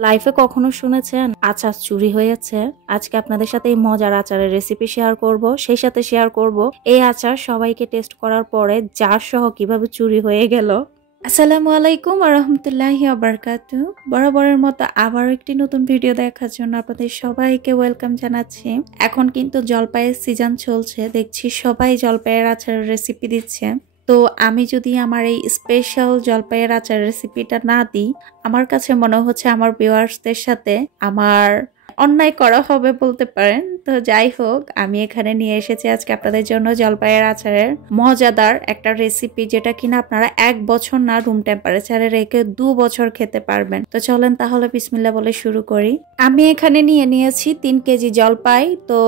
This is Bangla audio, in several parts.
লাইফে কখনো শুনেছেন আচার চুরি হয়েছে? আজকে আপনাদের সাথে এই মজার আচারের রেসিপি শেয়ার করব। সেই সাথে শেয়ার করব এই আচার সবাইকে টেস্ট করার পরে জার সহ কিভাবে চুরি হয়ে গেল। আসসালামু আলাইকুম ওয়া রাহমাতুল্লাহি ওয়া বারাকাতুহু। বরাবরের মতো আবার একটি নতুন ভিডিও দেখার জন্য আপনাদের সবাইকে ওয়েলকাম জানাচ্ছি। এখন কিন্তু জলপাইয়ের সিজন চলছে, দেখছি সবাই জলপাইয়ের আচারের রেসিপি দিচ্ছে। তো আমি যদি আমার এই স্পেশাল জলপাইয়ের আচার রেসিপিটা না দিই, আমার কাছে মনে হচ্ছে আমার ভিউয়ার্সদের সাথে আমার অন্যায় করা হবে বলতে পারেন। তো যাই হোক, আমি এখানে নিয়ে এসেছি আজকে আপনাদের জন্য জলপাইয়ের আচারের মজাদার একটা রেসিপি, যেটা কিনা আপনারা 1 বছর না রুম টেম্পারেচারে রেখে 2 বছর খেতে পারবেন। তো চলেন তাহলে বিসমিল্লাহ বলে শুরু করি। আমি এখানে নিয়ে নিয়েছি 3 কেজি জলপাই। তো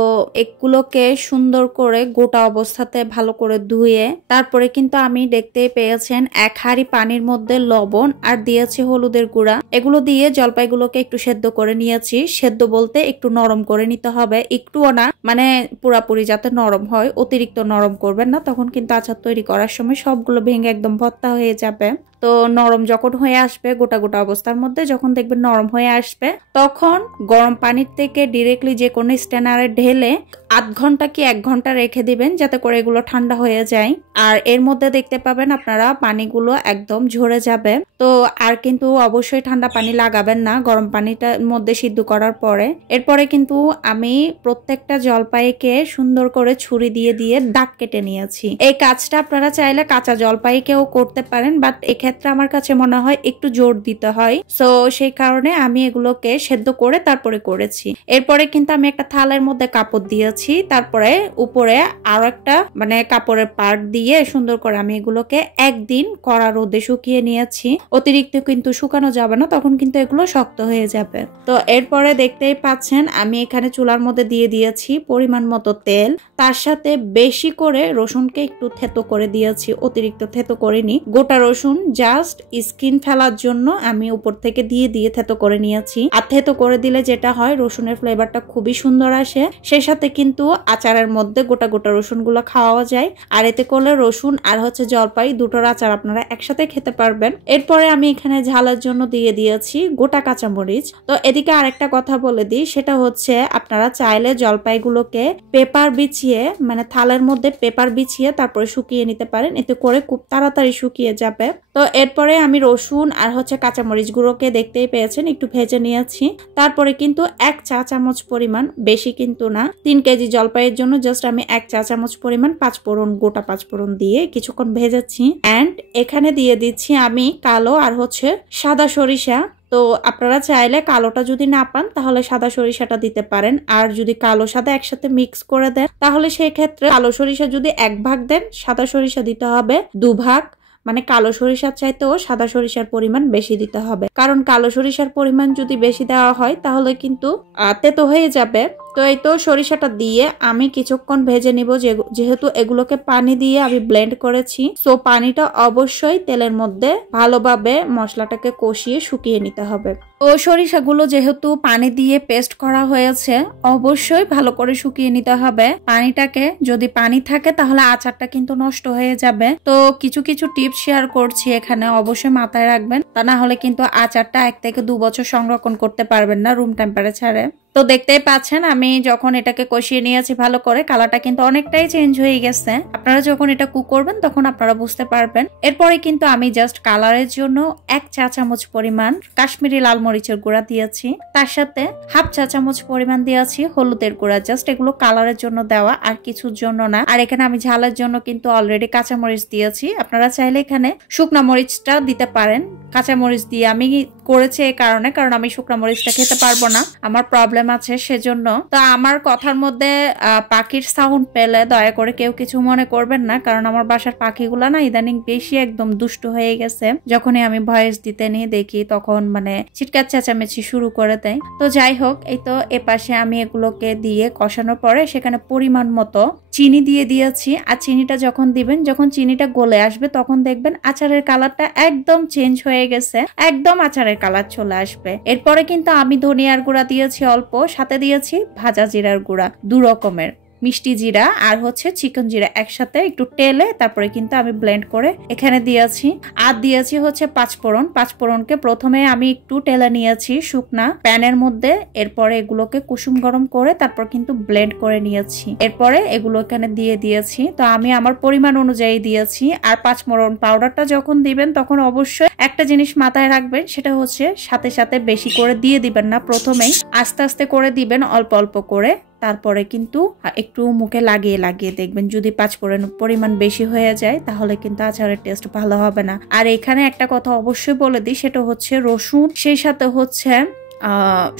এগুলোকে সুন্দর করে গোটা অবস্থাতে ভালো করে ধুয়ে তারপরে কিন্তু আমি দেখতেই পেয়েছেন 1 হাঁড়ি পানির মধ্যে লবণ আর দিয়েছি হলুদের গুঁড়া। এগুলো দিয়ে জলপাইগুলোকে একটু সেদ্ধ করে নিয়েছি। সেদ্ধ বলতে একটু নরম করে নিতে হবে, একটুও না, মানে পুরাপুরি যাতে নরম হয়, অতিরিক্ত নরম করবেন না, তখন কিন্তু আচার তৈরি করার সময় সবগুলো ভেঙে একদম ভর্তা হয়ে যাবে। তো নরম যখন হয়ে আসবে, গোটা গোটা অবস্থার মধ্যে যখন দেখবেন নরম হয়ে আসবে, তখন গরম পানির থেকে ডিরেক্টলি যে কোনো স্ট্যানারে ঢেলে 8 ঘন্টা কি 1 ঘন্টা রেখে দিবেন, যাতে করে এগুলো ঠান্ডা হয়ে যায়। আর এর মধ্যে দেখতে পাবেন আপনারা পানিগুলো একদম ঝরে যাবে। তো আর কিন্তু অবশ্যই ঠান্ডা পানি লাগাবেন না গরম পানিটার মধ্যে সিদ্ধ করার পরে। এরপরে কিন্তু আমি প্রত্যেকটা জলপাইকে সুন্দর করে ছুরি দিয়ে দিয়ে দাগ কেটে নিয়েছি। এই কাজটা আপনারা চাইলে কাঁচা জলপাইকেও করতে পারেন, বাট এক্ষেত্রে আমার কাছে মনে হয় একটু জোর দিতে হয়। সো সেই কারণে আমি এগুলোকে সেদ্ধ করে তারপরে করেছি। এরপরে কিন্তু আমি একটা থালের মধ্যে কাপড় দিয়েছি, তারপরে উপরে আরো একটা মানে কাপড়ের পার্ট দিয়ে সুন্দর করে আমি এগুলোকে একদিন কড়া রোদে শুকিয়ে নিয়েছি। অতিরিক্ত কিন্তু শুকানো যাবে না, তখন কিন্তু এগুলো শক্ত হয়ে যাবে। তো এরপরে দেখতেই পাচ্ছেন আমি এখানে চুলার মধ্যে দিয়ে দিয়েছি পরিমাণ মতো তেল, তার সাথে বেশি করে রসুনকে একটু থেতো করে দিয়েছি, অতিরিক্ত থেতো করিনি। গোটা রসুন জাস্ট স্কিন ফেলার জন্য আমি উপর থেকে দিয়ে দিয়ে থেতো করে নিয়েছি। আর থেতো করে দিলে যেটা হয়, রসুনের ফ্লেভারটা খুবই সুন্দর আসে। সেই সাথে কিন্তু আচারের মধ্যে গোটা গোটা রসুন গুলো খাওয়া যায়। আর এতে করলে রসুন আর জলপাই দুটোর আচার আপনারা একসাথে খেতে পারবেন। এরপরে আমি এখানে ঝালের জন্য দিয়ে দিয়েছি গোটা কাঁচামরিচ। তো এদিকে আরেকটা কথা বলে দিই, সেটা হচ্ছে আপনারা চাইলে জলপাইগুলোকে পেপার বিছিয়ে, মানে থালের মধ্যে পেপার বিছিয়ে তারপরে শুকিয়ে নিতে পারেন, এতে করে খুব তাড়াতাড়ি শুকিয়ে যাবে। তো এরপরে আমি রসুন আর কাঁচামরিচ গুলোকে দেখতেই পেয়েছেন একটু ভেজে নিয়েছি। তারপরে কিন্তু 1 চা চামচ পরিমাণ, বেশি কিন্তু না, 3 কেজি জলপাইয়ের জন্য জাস্ট আমি 1 চা চামচ পরিমাণ পাঁচফোড়ন, গোটা পাঁচফোড়ন দিয়ে কিছুক্ষণ ভেজেছি। এন্ড এখানে দিয়ে দিচ্ছি আমি কালো আর সাদা সরিষা। তো আপনারা চাইলে কালোটা যদি না পান তাহলে সাদা সরিষাটা দিতে পারেন। আর যদি কালো সাদা একসাথে মিক্স করে দেন, তাহলে সেই ক্ষেত্রে কালো সরিষা যদি 1 ভাগ দেন, সাদা সরিষা দিতে হবে 2 ভাগ। মানে কালো সরিষার চাইতেও সাদা সরিষার পরিমাণ বেশি দিতে হবে, কারণ কালো সরিষার পরিমাণ যদি বেশি দেওয়া হয় তাহলে কিন্তু তেতো হয়ে যাবে। তো এই তো সরিষাটা দিয়ে আমি কিছুক্ষণ ভেজে নিব, যেহেতু এগুলোকে পানি দিয়ে আমি ব্লেন্ড করেছি। সো পানিটা অবশ্যই তেলের মধ্যে ভালোভাবে মশলাটাকে কষিয়ে শুকিয়ে নিতে হবে। তো সরিষাগুলো যেহেতু পানি দিয়ে পেস্ট করা হয়েছে, অবশ্যই ভালো করে শুকিয়ে নিতে হবে পানিটাকে। যদি পানি থাকে তাহলে আচারটা কিন্তু নষ্ট হয়ে যাবে। তো কিছু কিছু টিপস শেয়ার করছি এখানে, অবশ্যই মাথায় রাখবেন, তা না হলে কিন্তু আচারটা 1 থেকে 2 বছর সংরক্ষণ করতে পারবেন না রুম টেম্পারেচারে। তো দেখতেই পাচ্ছেন আমি যখন এটাকে কষিয়ে নিয়েছি ভালো করে, কালারটা কিন্তু অনেকটাই চেঞ্জ হয়ে গেছে। আপনারা যখন এটা কুক করবেন তখন আপনারা বুঝতে পারবেন। এরপরে কিন্তু আমি জাস্ট কালারের জন্য 1 চা চামচ পরিমাণ কাশ্মীরি লাল মরিচের গুঁড়া দিয়েছি, তার সাথে 1/2 চা চামচ পরিমাণ দিয়েছি হলুদের গুঁড়া। জাস্ট এগুলো কালারের জন্য দেওয়া, আর কিছুর জন্য না। আর এখানে আমি ঝালের জন্য কিন্তু অলরেডি কাঁচামরিচ দিয়েছি, আপনারা চাইলে এখানে শুকনা মরিচটা দিতে পারেন। কাঁচামরিচ দিয়ে আমি করেছি এই কারণে, কারণ আমি শুকনা মরিচটা খেতে পারবো না, আমার প্রবলেম আছে সেজন্য। তো আমার কথার মধ্যে পাখির সাউন্ড পেলে দয়া করে কেউ কিছু মনে করবেন না, কারণ আমার বাসার পাখিগুলা না ইদানিং বেশি একদম দুষ্ট হয়ে গেছে। যখনই আমি ভয়েস দিতে নিয়ে দেখি তখন মানে চিৎকার চেঁচামেচি শুরু করে দেয়। তো যাই হোক, এই তো এপাশে আমি এগুলোকে দিয়ে কষানোর পরে সেখানে পরিমাণ মতো চিনি দিয়ে দিয়েছি। আর চিনিটা যখন দিবেন, যখন চিনিটা গলে আসবে তখন দেখবেন আচারের কালারটা একদম চেঞ্জ হয়ে গেছে, একদম আচারের কালার চলে আসবে। এরপরে কিন্তু আমি ধনিয়ার গুঁড়া দিয়েছি অল্প, সাথে দিয়েছি ভাজা জিরার গুঁড়া 2 রকমের। মিষ্টি জিরা আর হচ্ছে চিকন জিরা একসাথে একটু টেলে তারপরে কিন্তু আমি ব্লেন্ড করে এখানে দিয়েছি। আর দিয়েছি হচ্ছে পাঁচফোড়ন। পাঁচফোড়নকে প্রথমে আমি একটু টেলে নিয়েছি শুকনা প্যানের মধ্যে, এরপরে এগুলোকে কুসুম গরম করে তারপর কিন্তু ব্লেন্ড করে নিয়েছি। এরপরে এগুলো এখানে দিয়ে দিয়েছি। তো আমি আমার পরিমাণ অনুযায়ী দিয়েছি। আর পাঁচফোড়ন পাউডারটা যখন দিবেন তখন অবশ্যই একটা জিনিস মাথায় রাখবেন, সেটা হচ্ছে সাথে সাথে বেশি করে দিয়ে দিবেন না, প্রথমেই আস্তে আস্তে করে দিবেন, অল্প অল্প করে। তারপরে কিন্তু একটু মুখে লাগিয়ে লাগিয়ে দেখবেন, যদি পাঁচফোড়ন পরিমাণ বেশি হয়ে যায় তাহলে কিন্তু আচারের টেস্ট ভালো হবে না। আর এখানে একটা কথা অবশ্যই বলে দিই, সেটা হচ্ছে রসুন, সেই সাথে হচ্ছে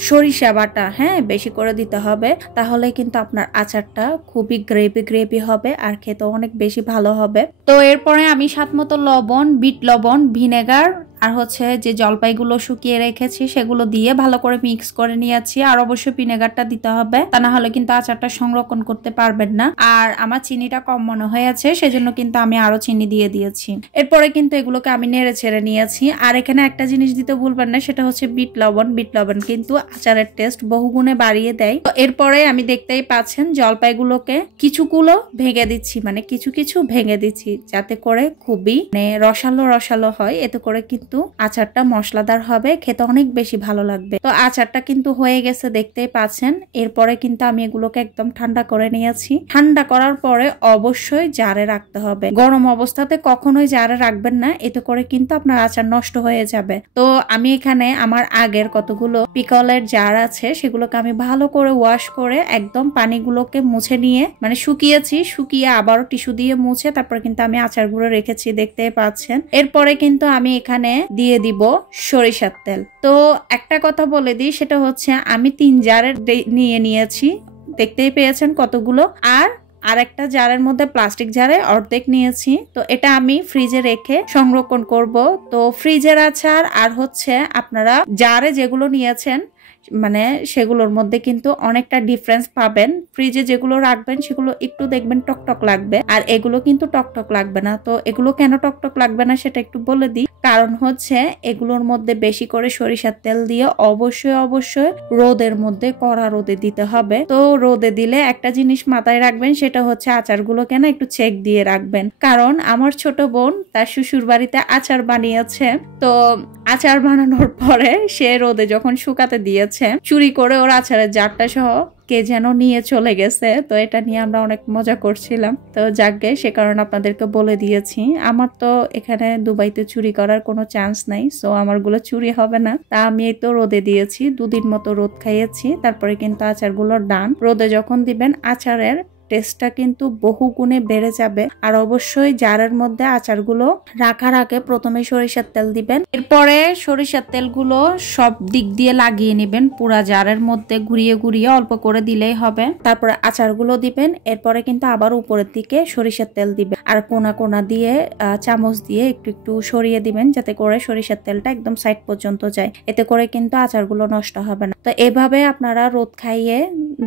সরিষা বাটা, হ্যাঁ, বেশি করে দিতে হবে, তাহলে কিন্তু আপনার আচারটা খুবই গ্রেভি গ্রেভি হবে আর খেতে অনেক বেশি ভালো হবে। তো এরপরে আমি স্বাদ মতো লবণ, বিট লবণ, ভিনেগার আর হচ্ছে যে জলপাইগুলো শুকিয়ে রেখেছি সেগুলো দিয়ে ভালো করে মিক্স করে নিয়েছি। আর অবশ্যই ভিনেগারটা দিতে হবে, তা না হলে কিন্তু আচারটা সংরক্ষণ করতে পারবেন না। আর আমার চিনিটা কম মনে হয়েছে, সেজন্য কিন্তু আমি আরো চিনি দিয়ে দিয়েছি। এরপরে কিন্তু এগুলোকে আমি নেড়ে ছেড়ে নিয়েছি। আর এখানে একটা জিনিস দিতে ভুলবেন না, সেটা হচ্ছে বিট লবণ। বিট লবণ কিন্তু আচারের টেস্ট বহুগুণে বাড়িয়ে দেয়। তো এরপরে আমি দেখতেই পাচ্ছেন জলপাইগুলোকে কিছুগুলো ভেঙে দিচ্ছি, মানে কিছু কিছু ভেঙে দিচ্ছি, যাতে করে খুবই রসালো রসালো হয়। এতে করে কিন্তু আচারটা মশলাদার হবে, খেতে অনেক বেশি ভালো লাগবে। তো আচারটা কিন্তু হয়ে গেছে, দেখতেই পাচ্ছেন। এরপরে কিন্তু আমি এগুলোকে একদম ঠান্ডা করে নিয়েছি। ঠান্ডা করার পরে অবশ্যই জারে রাখতে হবে, গরম অবস্থাতে কখনোই জারে রাখবেন না, এতে করে কিন্তু আপনার আচার নষ্ট হয়ে যাবে। তো আমি এখানে আমার আগের কতগুলো পিকলের জার আছে সেগুলোকে আমি ভালো করে ওয়াশ করে একদম পানিগুলোকে মুছে নিয়ে, মানে শুকিয়েছি, শুকিয়ে আবারও টিস্যু দিয়ে মুছে তারপর কিন্তু আমি আচারগুলো রেখেছি, দেখতে পাচ্ছেন। এরপরে কিন্তু আমি এখানে দিয়ে দিব সরিষার তেল। তো একটা কথা বলে দিই, সেটা হচ্ছে আমি 3 জারের নিয়ে নিয়েছি, দেখতেই পেয়েছেন কতগুলো। আর একটা জারের মধ্যে প্লাস্টিক জারে অর্ধেক নিয়েছি। তো এটা আমি ফ্রিজে রেখে সংরক্ষণ করব। তো ফ্রিজের আচার আর হচ্ছে আপনারা জারে যেগুলো নিয়েছেন মানে সেগুলোর মধ্যে কিন্তু অনেকটা ডিফারেন্স পাবেন। ফ্রিজে যেগুলো রাখবেন সেগুলো একটু দেখবেন টকটক লাগবে, আর এগুলো কিন্তু টকটক লাগবে না। তো এগুলো কেন টকটক লাগবে না সেটা একটু বলে দিই। কারণ হচ্ছে এগুলোর মধ্যে বেশি করে সরিষার তেল দিয়ে অবশ্যই অবশ্যই রোদের মধ্যে, কড়া রোদে দিতে হবে। তো রোদে দিলে একটা জিনিস মাথায় রাখবেন, সেটা হচ্ছে আচারগুলো কেন একটু চেক দিয়ে রাখবেন। কারণ আমার ছোট বোন তার শ্বশুর বাড়িতে আচার বানিয়েছে, তো আচার বানানোর পরে সে রোদে যখন শুকাতে দিয়েছে, চুরি করে ওর আচারের জারটা সহ কে যেন নিয়ে চলে গেছে। তো এটা নিয়ে আমরা অনেক মজা করছিলাম। তো যাকগে, সে কারণে আপনাদেরকে বলে দিয়েছি। আমার তো এখানে দুবাইতে চুরি করার কোনো চান্স নাই, সো আমারগুলো চুরি হবে না। তা আমি এই তো রোদে দিয়েছি, 2 দিন মতো রোদ খাইয়েছি। তারপরে কিন্তু আচারগুলো ডান। রোদে যখন দিবেন আচারের টেস্টটা কিন্তু বহু গুণে বেড়ে যাবে। আর অবশ্যই জারের মধ্যে আচারগুলো রাখার আগে প্রথমে সরিষার তেল দিবেন, এরপরে সরিষার তেলগুলো সব দিক দিয়ে লাগিয়ে নেবেন, পুরা জারের মধ্যে ঘুরিয়ে ঘুরিয়ে অল্প করে দিলেই হবে। তারপরে আচারগুলো দিবেন, এরপরে কিন্তু আবার উপরের দিকে সরিষার তেল দিবেন, আর কোনা কোনা দিয়ে চামচ দিয়ে একটু একটু সরিয়ে দিবেন, যাতে করে সরিষার তেলটা একদম সাইড পর্যন্ত যায়। এতে করে কিন্তু আচারগুলো নষ্ট হবে না। তো এভাবে আপনারা রোদ খাইয়ে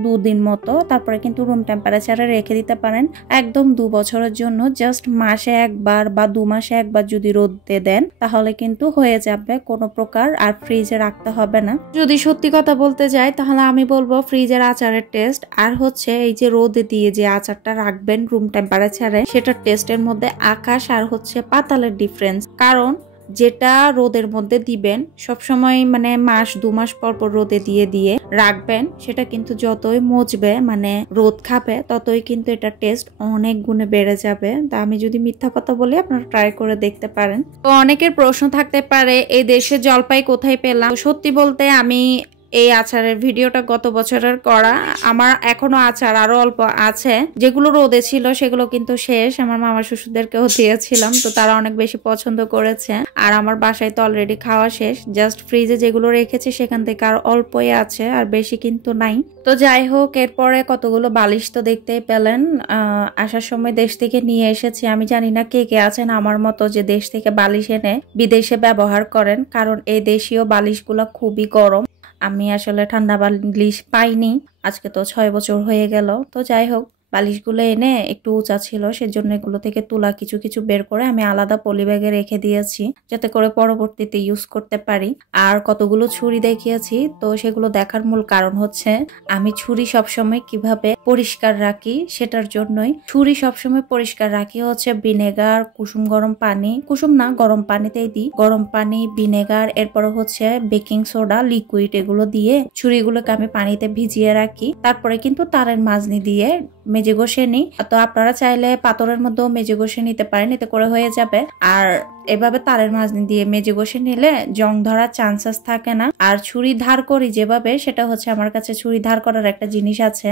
2 দিন মতো, তারপরে কিন্তু রুম টেম্পারেচার রেখে দিতে পারেন একদম 2 বছরের জন্য। জাস্ট মাসে একবার বা 2 মাসে একবার যদি রোদে দেন তাহলে কিন্তু হয়ে যাবে, কোনো প্রকার আর ফ্রিজে রাখতে হবে না। যদি সত্যি কথা বলতে যাই তাহলে আমি বলবো ফ্রিজের আচারের টেস্ট আর হচ্ছে এই যে রোদে দিয়ে যে আচারটা রাখবেন রুম টেম্পারেচারে, সেটার টেস্টের মধ্যে আকাশ আর হচ্ছে পাতালের ডিফারেন্স। কারণ যেটা রোদের মধ্যে দিবেন সবসময়, মানে মাস 2 মাস পর পর রোদে দিয়ে দিয়ে রাখবেন, সেটা কিন্তু যতই মজবে, মানে রোদ খাবে, ততই কিন্তু এটা টেস্ট অনেক গুণে বেড়ে যাবে। তা আমি যদি মিথ্যা কথা বলি, আপনারা ট্রাই করে দেখতে পারেন। তো অনেকের প্রশ্ন থাকতে পারে এই দেশে জলপাই কোথায় পেলাম। সত্যি বলতে আমি এই আচারের ভিডিওটা গত বছরের করা, আমার এখনো আচার আরো অল্প আছে, যেগুলো রোদে ছিল সেগুলো কিন্তু শেষ। আমার মামা শ্বশুরদেরকেও দিয়েছিলাম, তো তারা অনেক বেশি পছন্দ করেছে। আর আমার বাসায় তো অলরেডি খাওয়া শেষ, জাস্ট ফ্রিজে যেগুলো রেখেছি সেখান থেকে আর অল্পই আছে, আর বেশি কিন্তু নাই। তো যাই হোক, এরপরে কতগুলো বালিশ তো দেখতেই পেলেন। আসার সময় দেশ থেকে নিয়ে এসেছি। আমি জানি না কে কে আছেন আমার মতো যে দেশ থেকে বালিশ এনে বিদেশে ব্যবহার করেন, কারণ এই দেশীয় বালিশগুলো খুবই গরম। আমি আসলে ঠান্ডা বালিশ পাইনি, আজকে তো 6 বছর হয়ে গেল। তো যাই হোক, বালিশগুলো এনে একটু উঁচা ছিল, সেজন্য এগুলো থেকে তুলা কিছু কিছু বের করে আমি আলাদা পলি ব্যাগে রেখে দিয়েছি, যাতে করে পরবর্তীতে ইউজ করতে পারি। আর কতগুলো ছুরি দেখিয়েছি, তো সেগুলো দেখার মূল কারণ হচ্ছে আমি ছুরি সবসময় কিভাবে পরিষ্কার রাখি সেটার জন্যই। ছুরি সবসময় পরিষ্কার রাখি হচ্ছে ভিনেগার, কুসুম গরম পানি, কুসুম না গরম পানিতেই দিই, গরম পানি, ভিনেগার, এরপর হচ্ছে বেকিং সোডা লিকুইড, এগুলো দিয়ে ছুরিগুলোকে আমি পানিতে ভিজিয়ে রাখি। তারপরে কিন্তু তারের মাজনি দিয়ে মেজে ঘষে নিই। তো আপনারা চাইলে পাথরের মধ্যেও মেজে ঘষে নিতে পারেন, এতে করে হয়ে যাবে। আর এভাবে তারের মাজনি দিয়ে মেজে ঘষে নিলে জং ধরার চান্সেস থাকে না। আর ছুরি ধার করি যেভাবে, সেটা হচ্ছে আমার কাছে ছুরি ধার করার একটা জিনিস আছে,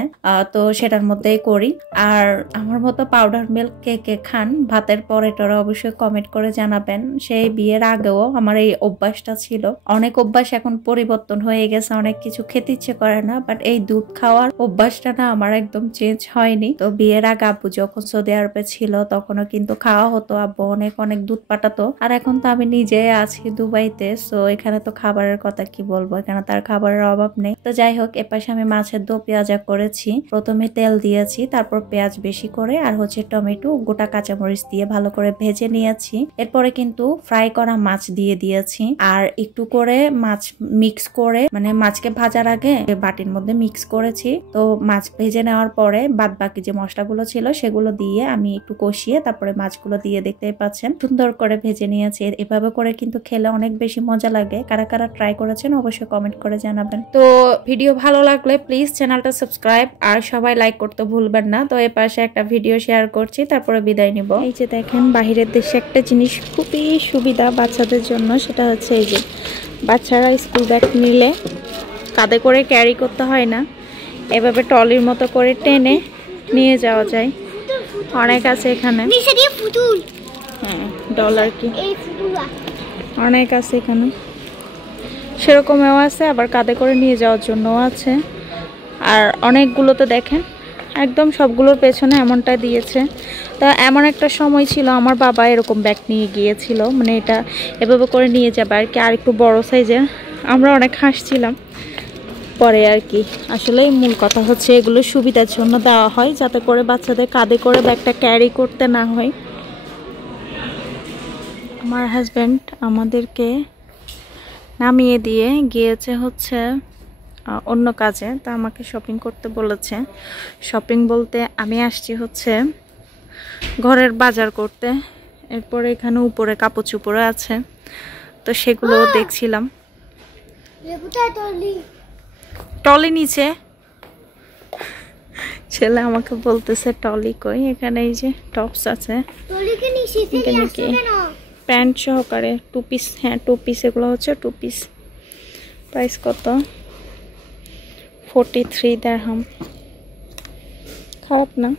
তো সেটার মধ্যেই করি। আর আমার মতো পাউডার মিল্ক কে কে খান ভাতের পরে টরে অবশ্যই কমেন্ট করে জানাবেন। সেই বিয়ের আগেও আমার এই অভ্যাসটা ছিল। অনেক অভ্যাস এখন পরিবর্তন হয়ে গেছে, অনেক কিছু খেতে ইচ্ছে করে না, বাট এই দুধ খাওয়ার অভ্যাসটা না আমার একদম চেঞ্জ হয়নি। তো বিয়ের আগে আব্বু যখন সৌদি আরবে ছিল তখনও কিন্তু খাওয়া হতো, আব্বু অনেক অনেক দুধ পাঠাতো। আর এখন তো আমি নিজে আছি দুবাইতে, সো এখানে তো খাবারের কথা কি বলবো, এখানে তার খাবারের অভাব নেই। তো যাই হোক, এপাশে আমি মাছের দো পেঁয়াজা করেছি। প্রথমে তেল দিয়েছি, তারপর পেঁয়াজ বেশি করে আর হচ্ছে টমেটো, গোটা কাঁচামরিচ দিয়ে ভালো করে ভেজে নিয়েছি। এরপরে কিন্তু ফ্রাই করা মাছ দিয়ে দিয়েছি, আর একটু করে মাছ মিক্স করে, মানে মাছকে ভাজার আগে বাটির মধ্যে মিক্স করেছি। তো মাছ ভেজে নেওয়ার পরে বাদ বাকি যে মশলাগুলো ছিল সেগুলো দিয়ে আমি একটু কষিয়ে তারপরে মাছগুলো দিয়ে, দেখতেই পাচ্ছেন সুন্দর করে ভেজে নিয়েছি। এভাবে করে কিন্তু খেলে অনেক বেশি মজা লাগে। কারা কারা ট্রাই করেছেন অবশ্যই কমেন্ট করে জানাবেন। তো ভিডিও ভালো লাগলে প্লিজ চ্যানেলটা সাবস্ক্রাইব আর সবাই লাইক করতে ভুলবেন না। তো এর পাশে একটা ভিডিও শেয়ার করছি, তারপরে বিদায় নিব। এই যে দেখেন, বাহিরের দেশে একটা জিনিস খুবই সুবিধা বাচ্চাদের জন্য, সেটা হচ্ছে এই যে বাচ্চারা স্কুল ব্যাগ নিলে কাঁধে করে ক্যারি করতে হয় না, এভাবে ট্রলির মতো করে টেনে নিয়ে যাওয়া যায়। অনেক আছে এখানে, হ্যাঁ ডলার কি অনেক আছে এখানে, সেরকমও আছে, আবার কাঁধে করে নিয়ে যাওয়ার জন্যও আছে। আর অনেকগুলোতে দেখেন একদম সবগুলোর পেছনে এমনটা দিয়েছে। তা এমন একটা সময় ছিল আমার বাবা এরকম ব্যাগ নিয়ে গিয়েছিল, মানে এটা এভাবে করে নিয়ে যাবে আর কি, আর একটু বড় সাইজের। আমরা অনেক হাসছিলাম পরে আর কি। আসলে মূল কথা হচ্ছে এগুলো সুবিধার জন্য দেওয়া হয়, যাতে করে বাচ্চাদের কাঁধে করে ব্যাগটা ক্যারি করতে না হয়। আমার হাজব্যান্ড আমাদেরকে নামিয়ে দিয়ে গিয়েছে হচ্ছে অন্য কাজে, তা আমাকে শপিং করতে বলেছে। শপিং বলতে আমি আসছি হচ্ছে ঘরের বাজার করতে। এরপরে এখানে উপরে কাপড় চোপড় আছে, তো সেগুলো দেখছিলাম। টলি নিচে, ছেলে আমাকে বলতেছে টলি কই, এখানে এই যে টপস আছে, প্যান্ট সহকারে 2 পিস, হ্যাঁ 2 পিস, এগুলো হচ্ছে 2 পিস। প্রাইস কত? 43 দিরহাম, খারাপ না।